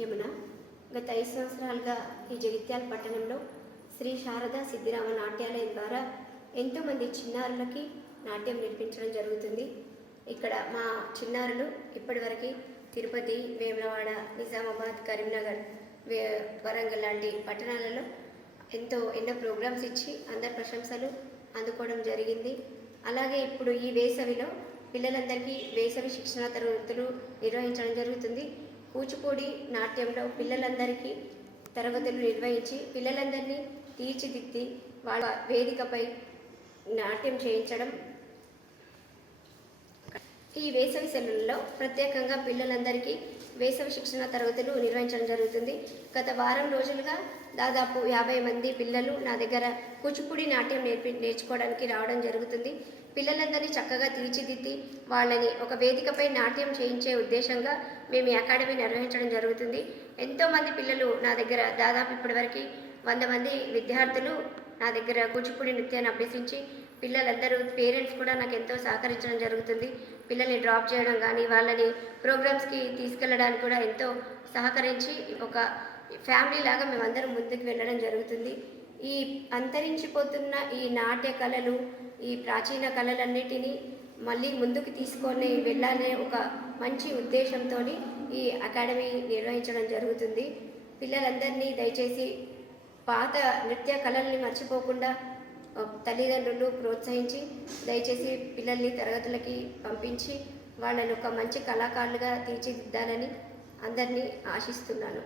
యమున. గత 5 సంవత్సరాలుగా ఈ జగిత్యాల పట్టణంలో శ్రీ శారదా సిద్ధిరామ నాట్యాలయం ద్వారా ఎంతోమంది చిన్నారులకి నాట్యం నేర్పించడం జరుగుతుంది. ఇక్కడ మా చిన్నారులు ఇప్పటివరకు తిరుపతి, వేములవాడ, నిజామాబాద్, కరీంనగర్, వరంగల్ లాంటి పట్టణాలలో ఎన్నో ప్రోగ్రామ్స్ ఇచ్చి అందరి ప్రశంసలు అందుకోవడం జరిగింది. అలాగే ఇప్పుడు ఈ వేసవిలో పిల్లలందరికీ వేసవి శిక్షణ తరగతులు నిర్వహించడం జరుగుతుంది. కూచిపూడి నాట్యంలో పిల్లలందరికీ తరగతులు నిర్వహించి పిల్లలందరినీ తీర్చిదిద్ది వాళ్ళ వేదికపై నాట్యం చేయించడం. ఈ వేసవి సెలవుల్లో ప్రత్యేకంగా పిల్లలందరికీ వేసవి శిక్షణ తరగతులు నిర్వహించడం జరుగుతుంది. గత వారం రోజులుగా దాదాపు 50 మంది పిల్లలు నా దగ్గర కూచిపూడి నాట్యం నేర్చుకోవడానికి రావడం జరుగుతుంది. పిల్లలందరినీ చక్కగా తీర్చిదిద్ది వాళ్ళని ఒక వేదికపై నాట్యం చేయించే ఉద్దేశంగా మేము ఈ అకాడమీ నిర్వహించడం జరుగుతుంది. ఎంతోమంది పిల్లలు నా దగ్గర దాదాపు ఇప్పటివరకు 100 మంది విద్యార్థులు నా దగ్గర కూచిపూడి నృత్యాన్ని అభ్యసించి పిల్లలందరూ పేరెంట్స్ కూడా నాకు ఎంతో సహకరించడం జరుగుతుంది. పిల్లల్ని డ్రాప్ చేయడం కానీ వాళ్ళని ప్రోగ్రామ్స్కి తీసుకెళ్ళడానికి కూడా ఎంతో సహకరించి ఒక ఫ్యామిలీ లాగా మేమందరం ముందుకు వెళ్ళడం జరుగుతుంది. ఈ అంతరించిపోతున్న ఈ నాట్య కళలు, ఈ ప్రాచీన కళలన్నిటినీ మళ్ళీ ముందుకు తీసుకొని వెళ్ళాలనే ఒక మంచి ఉద్దేశంతో ఈ అకాడమీ నిర్వహించడం జరుగుతుంది. పిల్లలందరినీ దయచేసి పాత నృత్య కళల్ని మర్చిపోకుండా తల్లిదండ్రులు ప్రోత్సహించి దయచేసి పిల్లల్ని తరగతులకి పంపించి వాళ్ళని ఒక మంచి కళాకారులుగా తీర్చిదిద్దాలని అందరినీ ఆశిస్తున్నాను.